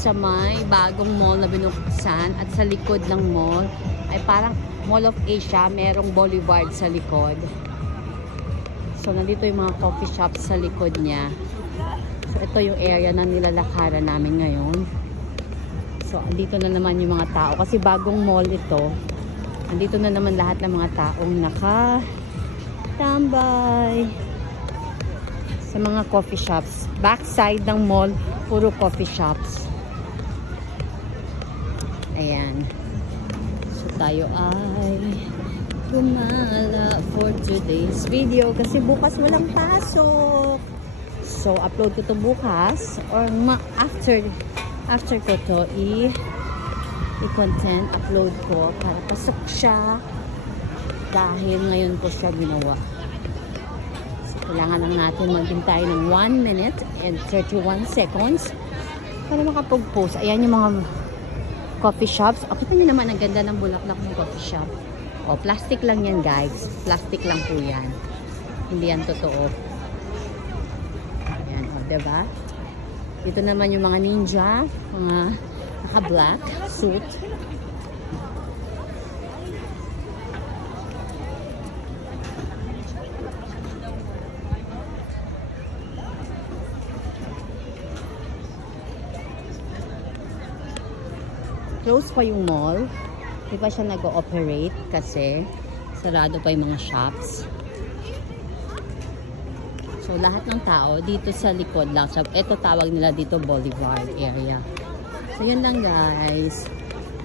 sa may bagong mall na binuksan at sa likod ng mall ay parang Mall of Asia, merong Boulevard sa likod. So nandito yung mga coffee shops sa likod niya. So ito yung area na nilalakaran namin ngayon. So andito na naman yung mga tao kasi bagong mall ito. Andito na naman lahat ng mga taong nakatambay sa mga coffee shops. Backside ng mall, puro coffee shops. Ayan. So tayo ay gumala for today's video kasi bukas walang pasok. So upload ko to bukas or after ko to i-content upload ko para pasok siya dahil ngayon ko siya ginawa. Kailangan lang natin maghintay ng 1 minute and 31 seconds para makapag-post. Ayan yung mga coffee shops. O, kita nyo naman ang ganda ng bulaklak ng coffee shop. O, plastic lang yan guys. Plastic lang po yan. Hindi yan totoo. Ayan, o, diba? Dito naman yung mga ninja, mga naka-black suit. Close pa yung mall. Di pa siya nag-ooperate kasi sarado pa yung mga shops. So, lahat ng tao dito sa likod lang. So, ito tawag nila dito Boulevard area. So, yun lang guys.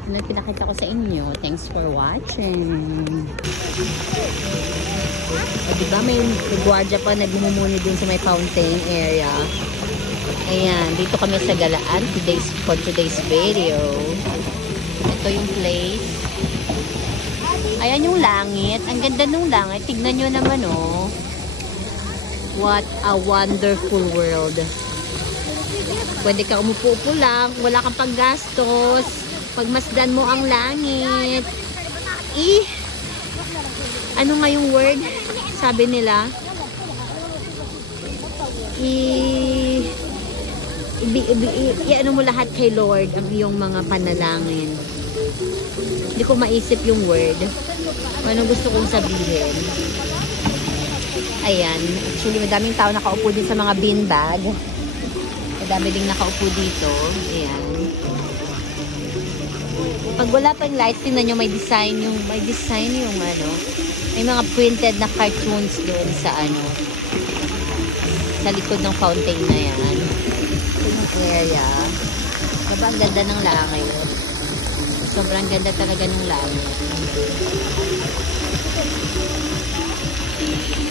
Yun ang pinakita ko sa inyo. Thanks for watching. So, diba may gwardiya pa nagmumuni dun sa may fountain area. Ayan, dito kami sa Galaan for today's video. Ito yung place. Ayan yung langit. Ang ganda ng langit. Tignan nyo naman, oh. What a wonderful world. Pwede ka umupo-upo lang. Wala kang paggastos. Pagmasdan mo ang langit. Ano nga yung word? Sabi nila. I-ano mo lahat kay Lord ang iyong mga panalangin. Hindi ko maisip yung word. Ano gusto kong sabihin. Ayan. Actually, madaming tao nakaupo din sa mga beanbag. Madami ding nakaupo dito. Ayan. Pag wala pang lights, tingnan nyo may design yung ano. May mga printed na cartoons doon sa ano. Sa likod ng fountain na yan. Area. Diba ang ganda ng langit? Sobrang ganda talaga ng langit.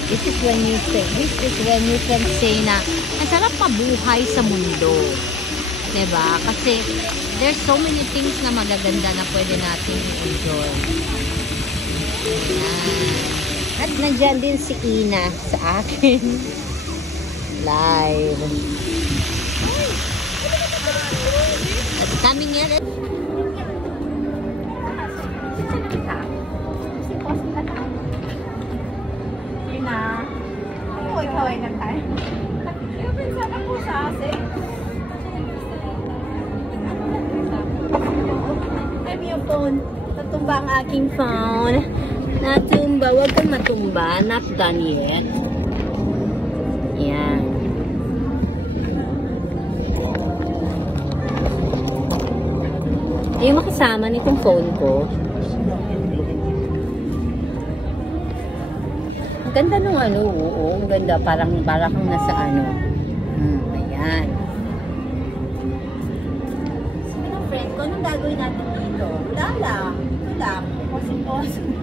This is when you can say na ang sarap mabuhay sa mundo. Diba? Kasi there's so many things na magaganda na pwede natin i-enjoy. At nandyan din si Ina sa akin. Live. Coming here. Ina. Oo, ikaw ay nagtayo. Pinsan ako sa asin. I'm your phone. Natumba ang aking phone. Natumba. Huwag kang matumba. Not done yet. Yan. Yung makasama nitong phone ko. Ang ganda nung ano, oo, ang ganda. Parang kang nasa ano. Ayan. Sabi ng friend ko, anong gagawin natin dito? Wala lang. Posing-posing.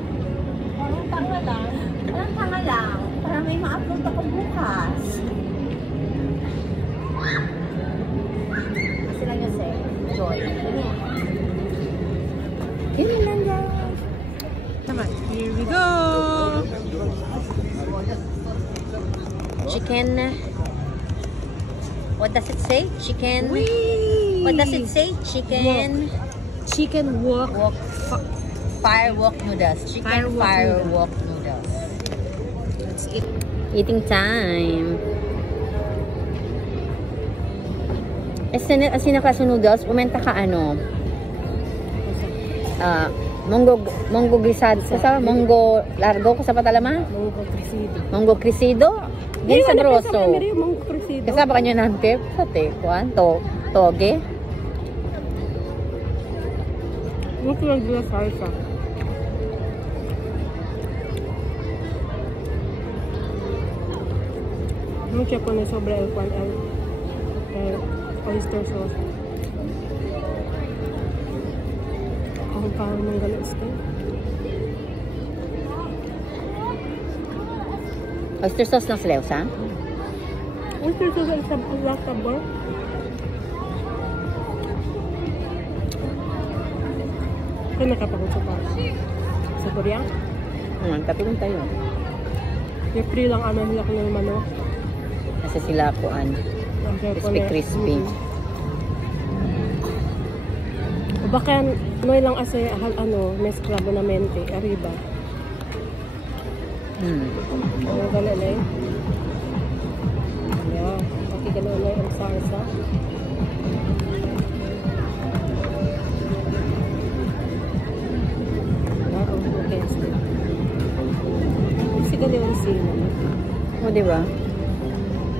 Parang tanga lang. Para may ma-upload ako bukas. Kasi lang yung say, joy. Yun lang guys. Come on, here we go. Chicken. What does it say? Chicken. Wee. What does it say? Chicken. Wok. Chicken wok. Firewok noodles. Chicken firewok noodles. Let's eat. Eating time. Sinakaso noodles, umenta ka ano? Monggo grisado. Sa monggo largo ko sa patalama? Monggo crecido. Monggo crecido? Din sa broso. Monggo crecido. Kasama kanyo nante? Sate, kuan? Toge? Mucho lang dila salsa. Mucho po na sobra el oyster sauce. Ako parang ng galos ko. Oyster sauce ng Sleusa? Oyster sauce ay sabor. Kaya nakapagod sa Korea? Tapilong tayo. Yung free lang hila ko ng manok. Kasi sila kuan. Crispy. O baka no lang asay mezclado na mente arriba. Ano galay? Yeah, pakigalaw na yung salsa. Okay. Siguro yung sino. O, diba?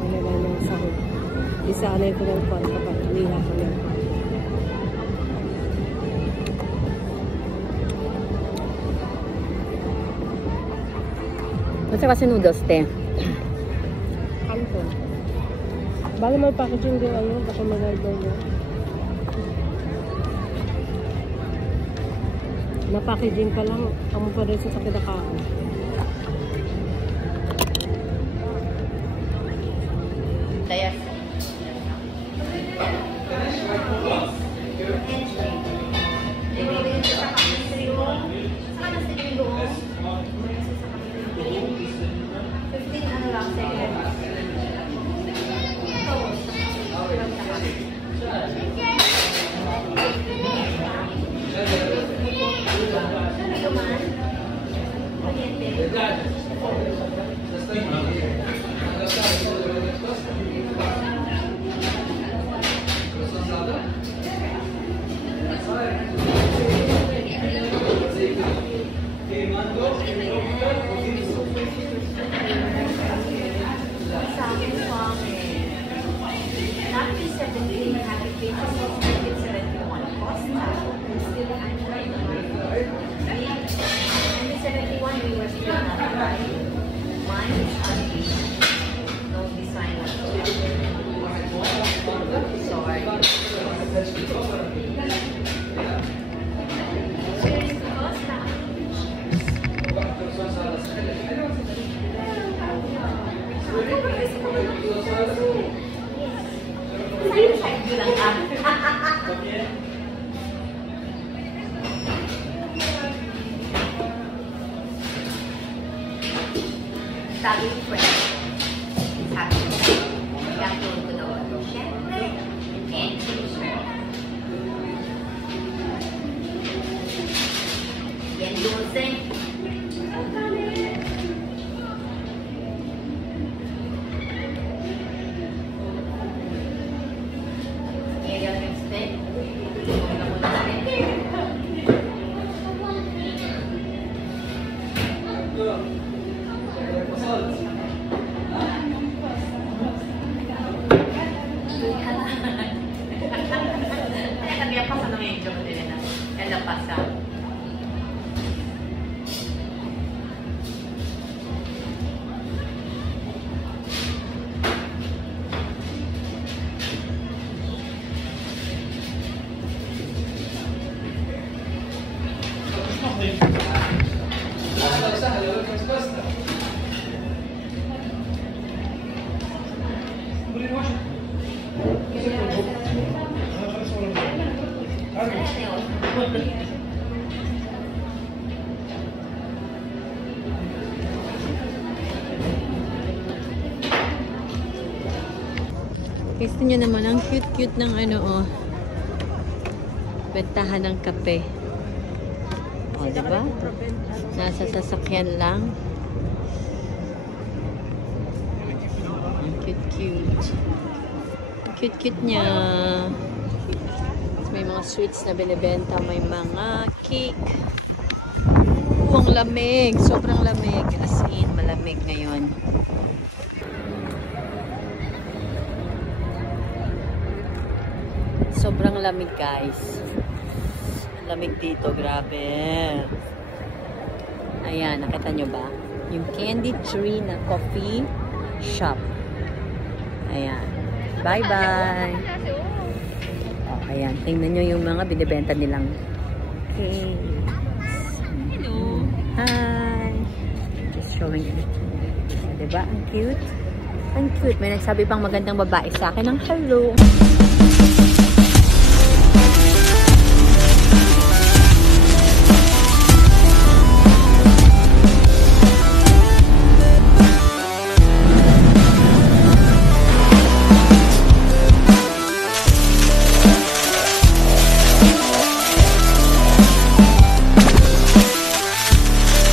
Ano ba yung sahod? Isa ano yung pinagpon kapag liha ko yan. Basta kasi noodles, te. Ano po? Bala may packaging din baka mag-order nyo. Na-packaging pa lang, amo pa rin sa pinakaon. Tayas. Sabi ni friend, sabi ni friend, gagawin ko daw ito. Siyempre, and yan dulce. Aerial extend. Muna muna natin. Gusto nyo naman ang cute-cute ng bentahan ng kape. O, diba? Nasa sasakyan lang. Ang cute-cute. cute-cute niya. May mga sweets na binibenta. May mga cake. Ang lamig. Sobrang lamig. As in, malamig ngayon. Sobrang lamig, guys. Lamig dito. Grabe. Ayan, nakita nyo ba? Yung Candy Tree na coffee shop. Ayan. Bye-bye. Oh, ayan. Tingnan nyo yung mga binibenta nilang cakes. Hello. Hi. Just showing it. Diba? Ang cute. Ang cute. May nagsabi pang magandang babae sa akin ng hello.